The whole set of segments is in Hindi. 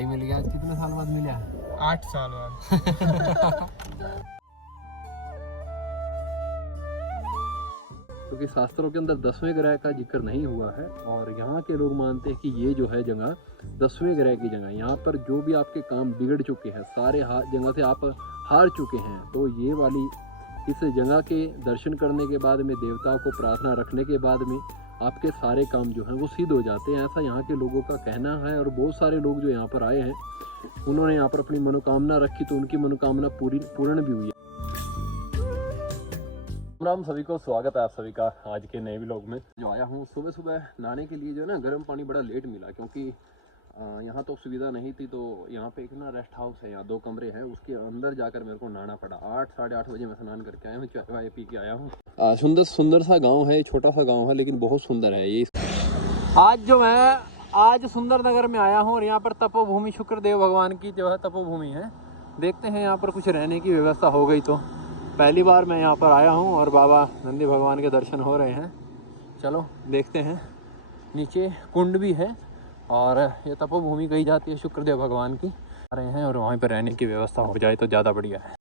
भाई मिल गया। आज कितने साल बाद मिला? 8 साल बाद। क्योंकि शास्त्रों के अंदर 10वें ग्रह का जिक्र नहीं हुआ है और यहाँ के लोग मानते हैं कि ये जो है जगह 10वें ग्रह की जगह। यहाँ पर जो भी आपके काम बिगड़ चुके हैं, सारे जगह से आप हार चुके हैं, तो ये वाली इस जगह के दर्शन करने के बाद में, देवताओं को प्रार्थना रखने के बाद में आपके सारे काम जो हैं वो सिद्ध हो जाते हैं। ऐसा यहाँ के लोगों का कहना है और बहुत सारे लोग जो यहाँ पर आए हैं उन्होंने यहाँ पर अपनी मनोकामना रखी तो उनकी मनोकामना पूर्ण भी हुई है। राम सभी को स्वागत है आप सभी का आज के नए व्लॉग में। जो आया हूँ सुबह सुबह नहाने के लिए, जो है ना गर्म पानी बड़ा लेट मिला क्योंकि यहाँ तो सुविधा नहीं थी। तो यहाँ पे एक ना रेस्ट हाउस है, यहाँ 2 कमरे हैं, उसके अंदर जाकर मेरे को नहाना पड़ा। 8 साढ़े 8 बजे मैं स्नान करके आया हूँ, चाय वाय पी के आया हूँ। सुंदर सा गाँव है, छोटा सा गाँव है लेकिन बहुत सुंदर है ये। आज सुंदर नगर में आया हूँ और यहाँ पर तपोभूमि शुक्रदेव भगवान की जो है तपोभूमि है। देखते हैं यहाँ पर कुछ रहने की व्यवस्था हो गई तो। पहली बार मैं यहाँ पर आया हूँ और बाबा नंदी भगवान के दर्शन हो रहे हैं। चलो देखते हैं। नीचे कुंड भी है और ये तपोभूमि कही जाती है शुक्रदेव भगवान की। आ रहे हैं और वहाँ पर रहने की व्यवस्था हो जाए तो ज़्यादा बढ़िया है।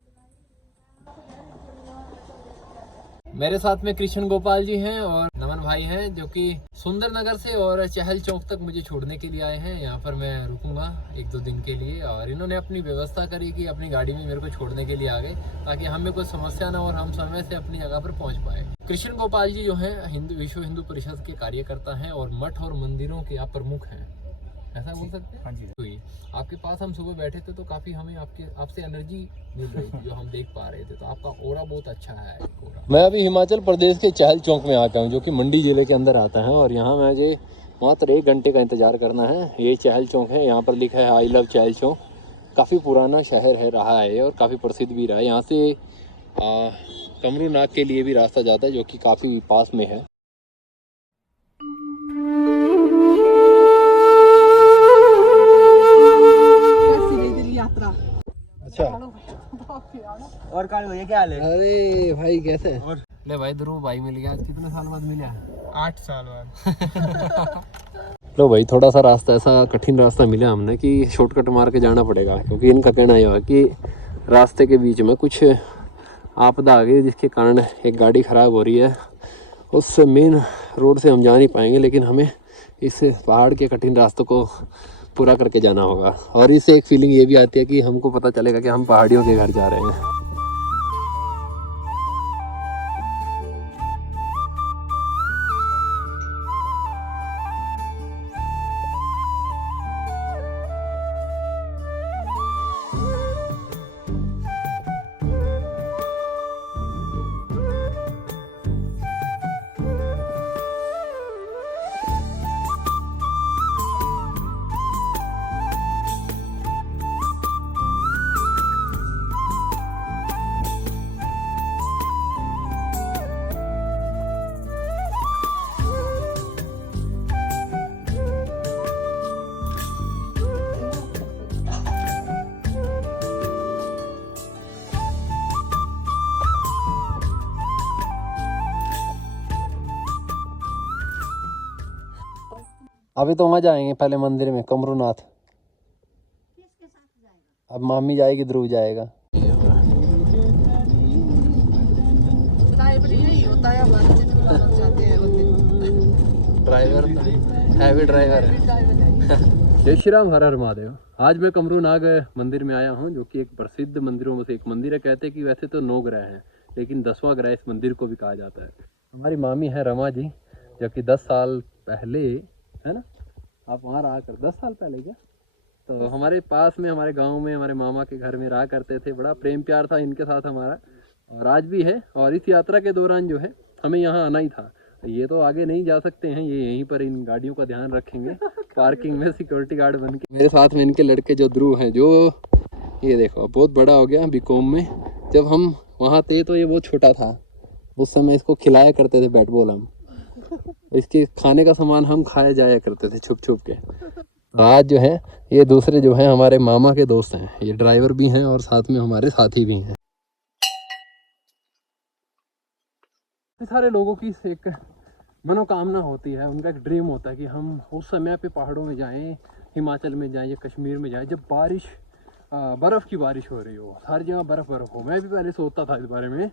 मेरे साथ में कृष्ण गोपाल जी हैं और नमन भाई हैं जो कि सुंदर नगर से और चहल चौक तक मुझे छोड़ने के लिए आए हैं। यहाँ पर मैं रुकूंगा 1-2 दिन के लिए और इन्होंने अपनी व्यवस्था करी कि अपनी गाड़ी में मेरे को छोड़ने के लिए आ गए ताकि हमें कोई समस्या ना हो और हम समय से अपनी जगह पर पहुँच पाए। कृष्ण गोपाल जी जो हैं विश्व हिंदू परिषद के कार्यकर्ता हैं और मठ और मंदिरों के आप प्रमुख हैं, ऐसा बोल सकते हैं? हाँ जी। तो आपके पास हम सुबह बैठे थे तो काफ़ी हमें आपसे एनर्जी मिल रही थी जो हम देख पा रहे थे। तो आपका ओरा बहुत अच्छा है। मैं अभी हिमाचल प्रदेश के चहल चौक में आता हूँ जो कि मंडी जिले के अंदर आता है और यहाँ मुझे मात्र 1 घंटे का इंतज़ार करना है। ये चहल चौक है, यहाँ पर लिखा है आई लव चहल चौक। काफ़ी पुराना शहर है रहा है और काफ़ी प्रसिद्ध भी रहा है। यहाँ से कमरू नाग के लिए भी रास्ता जाता है जो कि काफ़ी पास में है। अच्छा और काल भैया क्या हाल है? अरे भाई कैसे? और ले भाई ध्रुव भाई मिल गया। आज कितने साल बाद मिला? 8 साल बाद। लो भाई, थोड़ा सा रास्ता ऐसा कठिन रास्ता मिला हमने कि शॉर्टकट मार के जाना पड़ेगा क्योंकि इनका कहना यह है कि रास्ते के बीच में कुछ आपदा आ गई जिसके कारण एक गाड़ी ख़राब हो रही है। उस मेन रोड से हम जा नहीं पाएंगे लेकिन हमें इस पहाड़ के कठिन रास्तों को पूरा करके जाना होगा। और इससे एक फीलिंग ये भी आती है कि हमको पता चलेगा कि हम पहाड़ियों के घर जा रहे हैं। अभी तो वहाँ जाएंगे पहले मंदिर में कमरूनाथ। अब मामी जाएगी, ध्रुव जाएगा। Driver heavy driver. जय श्री राम, हर हर महादेव। आज मैं कमरूनाग मंदिर में आया हूँ जो कि एक प्रसिद्ध मंदिरों में से एक मंदिर है। कहते हैं कि वैसे तो 9 ग्रह हैं लेकिन 10वां ग्रह इस मंदिर को भी कहा जाता है। हमारी मामी है रमा जी जो कि 10 साल पहले, है ना, आप वहाँ रहा कर 10 साल पहले क्या, तो हमारे पास में हमारे गांव में हमारे मामा के घर में रहा करते थे। बड़ा प्रेम प्यार था इनके साथ हमारा और आज भी है। और इस यात्रा के दौरान जो है हमें यहाँ आना ही था। ये तो आगे नहीं जा सकते हैं, ये यहीं पर इन गाड़ियों का ध्यान रखेंगे पार्किंग में सिक्योरिटी गार्ड बन के। मेरे साथ में इनके लड़के जो ध्रुव हैं, जो ये देखो बहुत बड़ा हो गया बीकॉम में। जब हम वहाँ थे तो ये बहुत छोटा था, उस समय इसको खिलाया करते थे बैट बॉल। हम इसके खाने का सामान हम खाए जाया करते थे छुप छुप के। आज जो है ये दूसरे जो हैं हमारे मामा के दोस्त हैं, ये ड्राइवर भी हैं और साथ में हमारे साथी भी हैं। सारे लोगों की एक मनोकामना होती है, उनका एक ड्रीम होता है कि हम उस समय पे पहाड़ों में जाएं, हिमाचल में जाएं या कश्मीर में जाएं, जब बारिश बर्फ़ की बारिश हो रही हो, हर जगह बर्फ़ हो। मैं भी पहले सोचता था इस बारे में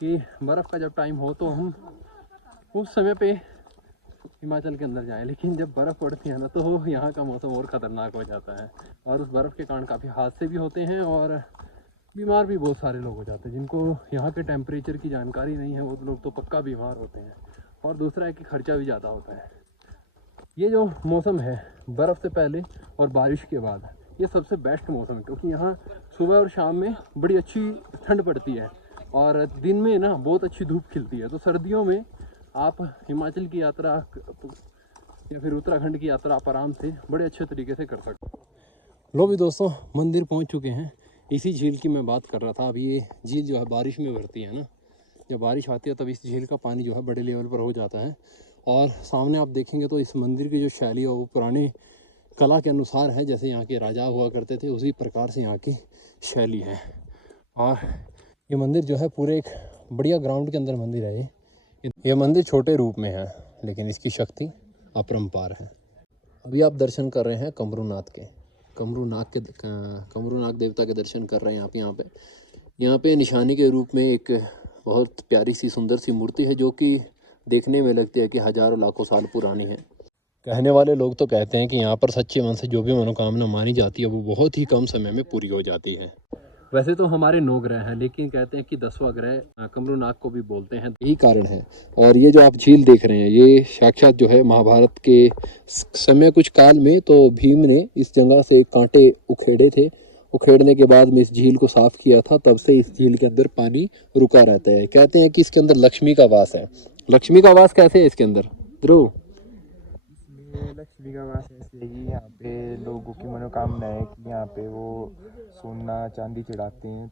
कि बर्फ़ का जब टाइम हो तो हम उस समय पे हिमाचल के अंदर जाएं, लेकिन जब बर्फ़ पड़ती है ना तो यहाँ का मौसम और ख़तरनाक हो जाता है और उस बर्फ़ के कारण काफ़ी हादसे भी होते हैं और बीमार भी बहुत सारे लोग हो जाते हैं। जिनको यहाँ के टेम्परेचर की जानकारी नहीं है वो लोग तो पक्का बीमार होते हैं। और दूसरा है कि खर्चा भी ज़्यादा होता है। ये जो मौसम है बर्फ़ से पहले और बारिश के बाद, ये सबसे बेस्ट मौसम है क्योंकि यहाँ सुबह और शाम में बड़ी अच्छी ठंड पड़ती है और दिन में ना बहुत अच्छी धूप खिलती है। तो सर्दियों में आप हिमाचल की यात्रा या फिर उत्तराखंड की यात्रा आप आराम से बड़े अच्छे तरीके से कर सकते हो। लो भी दोस्तों, मंदिर पहुँच चुके हैं। इसी झील की मैं बात कर रहा था। अब ये झील जो है बारिश में भरती है ना, जब बारिश आती है तब इस झील का पानी जो है बड़े लेवल पर हो जाता है। और सामने आप देखेंगे तो इस मंदिर की जो शैली है वो पुरानी कला के अनुसार है, जैसे यहाँ के राजा हुआ करते थे उसी प्रकार से यहाँ की शैली है। और ये मंदिर जो है पूरे एक बढ़िया ग्राउंड के अंदर मंदिर है। ये मंदिर छोटे रूप में है लेकिन इसकी शक्ति अपरंपार है। अभी आप दर्शन कर रहे हैं कमरूनाथ के, कमरूनाथ देवता के दर्शन कर रहे हैं आप यहाँ पे निशानी के रूप में एक बहुत प्यारी सी सुंदर सी मूर्ति है जो कि देखने में लगती है कि हजारों लाखों साल पुरानी है। कहने वाले लोग तो कहते हैं कि यहाँ पर सच्चे मन से जो भी मनोकामना मानी जाती है वो बहुत ही कम समय में पूरी हो जाती है। वैसे तो हमारे 9 ग्रह हैं, लेकिन कहते हैं कि 10वां ग्रह कमरूनाथ को भी बोलते हैं, यही कारण है। और ये जो आप झील देख रहे हैं ये साक्षात जो है महाभारत के समय कुछ काल में तो भीम ने इस जगह से कांटे उखेड़े थे। उखेड़ने के बाद में इस झील को साफ किया था, तब से इस झील के अंदर पानी रुका रहता है। कहते हैं कि इसके अंदर लक्ष्मी का वास है। लक्ष्मी का वास कैसे है इसके अंदर ध्रुव? लक्ष्मी का वास ऐसे है कि यहाँ पे लोगों की मनोकामना है कि यहाँ पे वो सोना चांदी चढ़ाते हैं।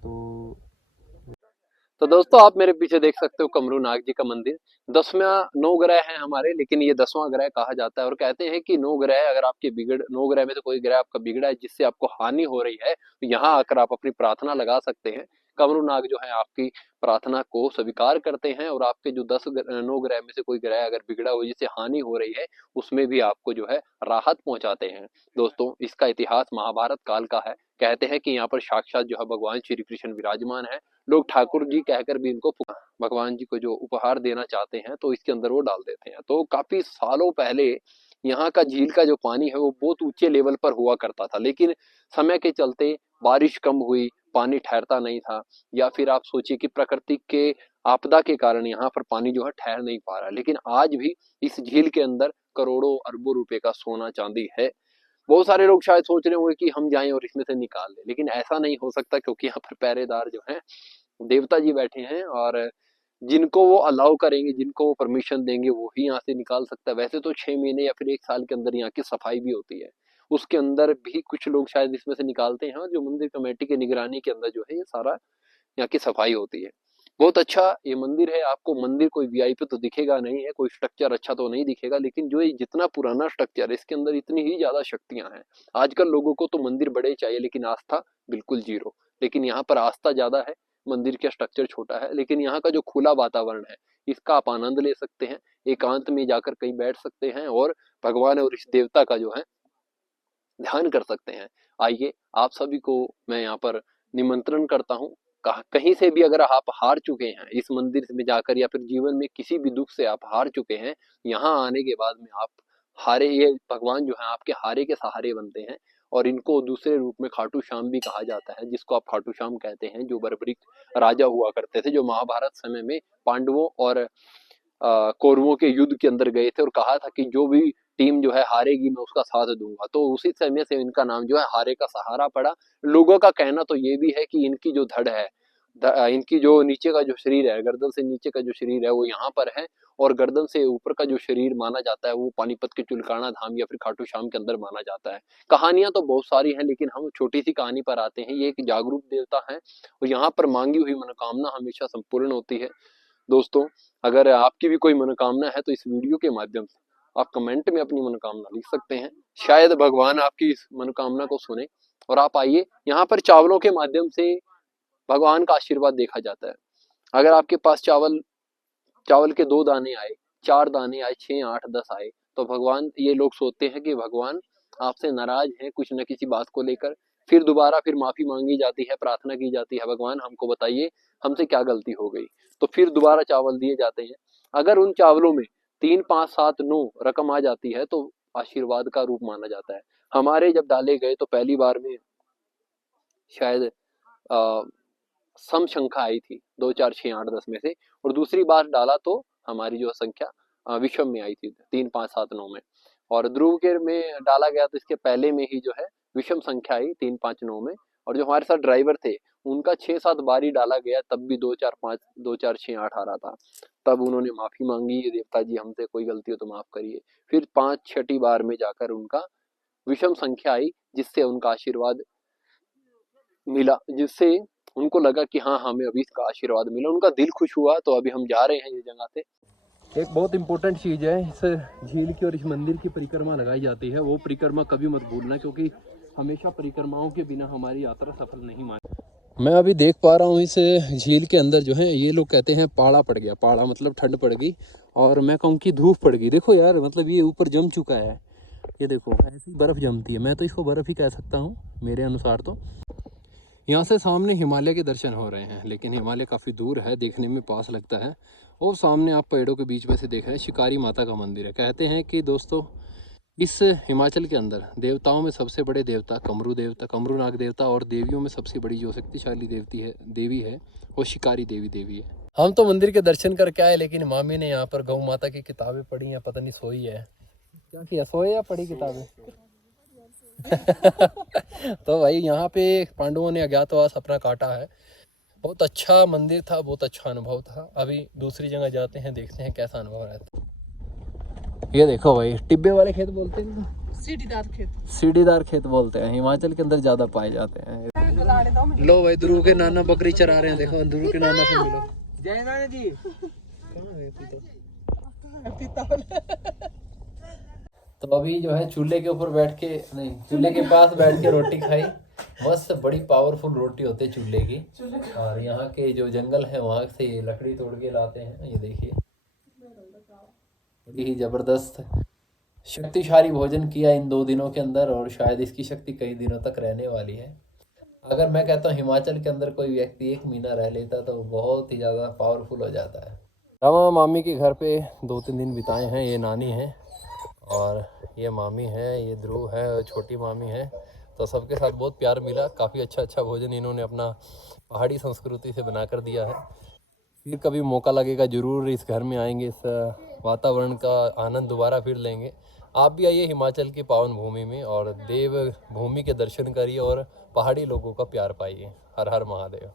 तो दोस्तों आप मेरे पीछे देख सकते हो कमरूनाथ जी का मंदिर। 10वां 9 ग्रह है हमारे, लेकिन ये 10वां ग्रह कहा जाता है। और कहते हैं कि 9 ग्रह अगर आपके 9 ग्रह में से कोई ग्रह आपका बिगड़ा है जिससे आपको हानि हो रही है, तो यहाँ आकर आप अपनी प्रार्थना लगा सकते हैं। कमरूनाथ जो है आपकी प्रार्थना को स्वीकार करते हैं और आपके जो 9 ग्रह में से कोई ग्रह अगर बिगड़ा हो जिससे हानि हो रही है उसमें भी आपको जो है राहत पहुंचाते हैं। दोस्तों इसका इतिहास महाभारत काल का है। कहते हैं कि यहाँ पर साक्षात जो है भगवान श्री कृष्ण विराजमान है। लोग ठाकुर जी कहकर भी इनको भगवान जी को जो उपहार देना चाहते हैं तो इसके अंदर वो डाल देते हैं। तो काफी सालों पहले यहाँ का झील का जो पानी है वो बहुत ऊंचे लेवल पर हुआ करता था, लेकिन समय के चलते बारिश कम हुई, पानी ठहरता नहीं था, या फिर आप सोचिए कि प्रकृति के आपदा के कारण यहाँ पर पानी जो है ठहर नहीं पा रहा। लेकिन आज भी इस झील के अंदर करोड़ों अरबों रुपए का सोना चांदी है। बहुत सारे लोग शायद सोच रहे होंगे कि हम जाएं और इसमें से निकाल लें, लेकिन ऐसा नहीं हो सकता क्योंकि यहाँ पर पहरेदार जो हैं देवता जी बैठे हैं और जिनको वो अलाउ करेंगे, जिनको वो परमिशन देंगे वो ही यहाँ से निकाल सकता है। वैसे तो 6 महीने या फिर 1 साल के अंदर यहाँ की सफाई भी होती है, उसके अंदर भी कुछ लोग शायद इसमें से निकालते हैं और जो मंदिर कमेटी की निगरानी के अंदर जो है ये सारा यहाँ की सफाई होती है। बहुत अच्छा ये मंदिर है। आपको मंदिर कोई वीआईपी तो दिखेगा नहीं है, कोई स्ट्रक्चर अच्छा तो नहीं दिखेगा, लेकिन जो ये जितना पुराना स्ट्रक्चर है इसके अंदर इतनी ही ज्यादा शक्तियां हैं। आजकल लोगों को तो मंदिर बड़े चाहिए लेकिन आस्था बिल्कुल जीरो। लेकिन यहाँ पर आस्था ज्यादा है, मंदिर का स्ट्रक्चर छोटा है, लेकिन यहाँ का जो खुला वातावरण है इसका आप आनंद ले सकते हैं। एकांत में जाकर कहीं बैठ सकते हैं और भगवान और इस देवता का जो है ध्यान कर सकते हैं। आइए आप सभी को मैं यहाँ पर निमंत्रण करता हूँ। कहीं से भी अगर आप हार चुके हैं इस मंदिर में जाकर या फिर जीवन में किसी भी दुख से आप हार चुके हैं, यहाँ आने के बाद में आप हारे, ये भगवान जो है आपके हारे के सहारे बनते हैं। और इनको दूसरे रूप में खाटू श्याम भी कहा जाता है, जिसको आप खाटू श्याम कहते हैं, जो बर्बरिक राजा हुआ करते थे, जो महाभारत समय में पांडवों और कौरवों के युद्ध के अंदर गए थे और कहा था कि जो भी टीम जो है हारेगी मैं उसका साथ दूंगा। तो उसी समय से इनका नाम जो है हारे का सहारा पड़ा। लोगों का कहना तो ये भी है कि इनकी जो धड़ है, इनकी जो नीचे का जो शरीर है, गर्दन से नीचे का जो शरीर है वो यहाँ पर है, और गर्दन से ऊपर का जो शरीर माना जाता है वो पानीपत के चुलकाना धाम या फिर खाटू श्याम के अंदर माना जाता है। कहानियां तो बहुत सारी हैं लेकिन हम छोटी सी कहानी पर आते हैं। ये एक जागरूक देवता है और यहाँ पर मांगी हुई मनोकामना हमेशा संपूर्ण होती है। दोस्तों अगर आपकी भी कोई मनोकामना है तो इस वीडियो के माध्यम से आप कमेंट में अपनी मनोकामना लिख सकते हैं। शायद भगवान आपकी इस मनोकामना को सुने और आप आइए। यहाँ पर चावलों के माध्यम से भगवान का आशीर्वाद देखा जाता है। अगर आपके पास चावल के 2 दाने आए, 4 दाने आए, 6, 8, 10 आए, तो भगवान, ये लोग सोचते हैं कि भगवान आपसे नाराज हैं कुछ न किसी बात को लेकर, फिर दोबारा फिर माफी मांगी जाती है, प्रार्थना की जाती है, भगवान हमको बताइए हमसे क्या गलती हो गई, तो फिर दोबारा चावल दिए जाते हैं। अगर उन चावलों में 3, 5, 7, 9 रकम आ जाती है तो आशीर्वाद का रूप माना जाता है। हमारे जब डाले गए तो पहली बार में शायद सम संख्या आई थी 2, 4, 6, 8, 10 में से, और दूसरी बार डाला तो हमारी जो संख्या विषम में आई थी 3, 5, 7, 9 में, और ध्रुव के में डाला गया तो इसके पहले में ही जो है विषम संख्या आई 3, 5, 9 में। और जो हमारे साथ ड्राइवर थे उनका 6, 7 बार ही डाला गया, तब भी 2, 4, 5, 2, 4, 6, 8 आ रहा था। तब उन्होंने माफी मांगी, देवता जी हमसे कोई गलती हो तो माफ करिए। फिर 5, 6ठी बार में जाकर उनका विषम संख्या आई, जिससे उनका आशीर्वाद मिला, जिससे उनको लगा कि हाँ हमें अभी इसका आशीर्वाद मिला, उनका दिल खुश हुआ। तो अभी हम जा रहे हैं इस जगह से। एक बहुत इंपॉर्टेंट चीज़ है, इस झील की और इस मंदिर की परिक्रमा लगाई जाती है, वो परिक्रमा कभी मत भूलना, क्योंकि हमेशा परिक्रमाओं के बिना हमारी यात्रा सफल नहीं मानी। मैं अभी देख पा रहा हूँ इस झील के अंदर जो है, ये लोग कहते हैं पाड़ा पड़ गया, पाड़ा मतलब ठंड पड़ गई, और मैं कहूँ कि धूप पड़ गई। देखो यार, मतलब ये ऊपर जम चुका है, ये देखो ऐसी बर्फ़ जमती है, मैं तो इसको बर्फ़ ही कह सकता हूँ मेरे अनुसार। तो यहाँ से सामने हिमालय के दर्शन हो रहे हैं, लेकिन हिमालय काफ़ी दूर है, देखने में पास लगता है। और सामने आप पेड़ों के बीच में से देख रहे हैं शिकारी माता का मंदिर है। कहते हैं कि दोस्तों इस हिमाचल के अंदर देवताओं में सबसे बड़े देवता कमरू देवता, कमरू नाग देवता, और देवियों में सबसे बड़ी जो शक्तिशाली देवी है वो शिकारी देवी है। हम तो मंदिर के दर्शन करके आए, लेकिन मामी ने यहाँ पर गौ माता की किताबें पढ़ी हैं, पता नहीं सोई है क्या किया, सोए या पढ़ी किताबें। तो भाई यहाँ पे पांडवों ने अज्ञातवास अपना काटा है। बहुत अच्छा मंदिर था, बहुत अच्छा अनुभव था। अभी दूसरी जगह जाते हैं, देखते हैं कैसा अनुभव रहता है। ये देखो भाई, टिब्बे वाले खेत बोलते हैं, सीढ़ीदार खेत बोलते हैं, हिमाचल के अंदर ज्यादा पाए जाते हैं। लो भाई, ध्रुव के नाना बकरी चरा रहे हैं, देखो ध्रुव के नाना से मिलो। जय नाना जी। तो अभी जो है चूल्हे के ऊपर बैठ के, नहीं चूल्हे के पास बैठ के रोटी खाई। मस्त बड़ी पावरफुल रोटी होती है चूल्हे की, और यहाँ के जो जंगल है वहाँ से ये लकड़ी तोड़ के लाते हैं। ये देखिए, बड़ी ही जबरदस्त शक्तिशाली भोजन किया इन 2 दिनों के अंदर, और शायद इसकी शक्ति कई दिनों तक रहने वाली है। अगर मैं कहता हूँ हिमाचल के अंदर कोई व्यक्ति 1 महीना रह लेता तो बहुत ही ज़्यादा पावरफुल हो जाता है। रामा मामी के घर पे 2-3 दिन बिताए हैं। ये नानी है और ये मामी है, ये ध्रुव है और छोटी मामी है। तो सबके साथ बहुत प्यार मिला, काफ़ी अच्छा भोजन इन्होंने अपना पहाड़ी संस्कृति से बना कर दिया है। फिर कभी मौका लगेगा ज़रूर इस घर में आएंगे, इस वातावरण का आनंद दोबारा फिर लेंगे। आप भी आइए हिमाचल की पावन भूमि में और देव भूमि के दर्शन करिए और पहाड़ी लोगों का प्यार पाइए। हर हर महादेव।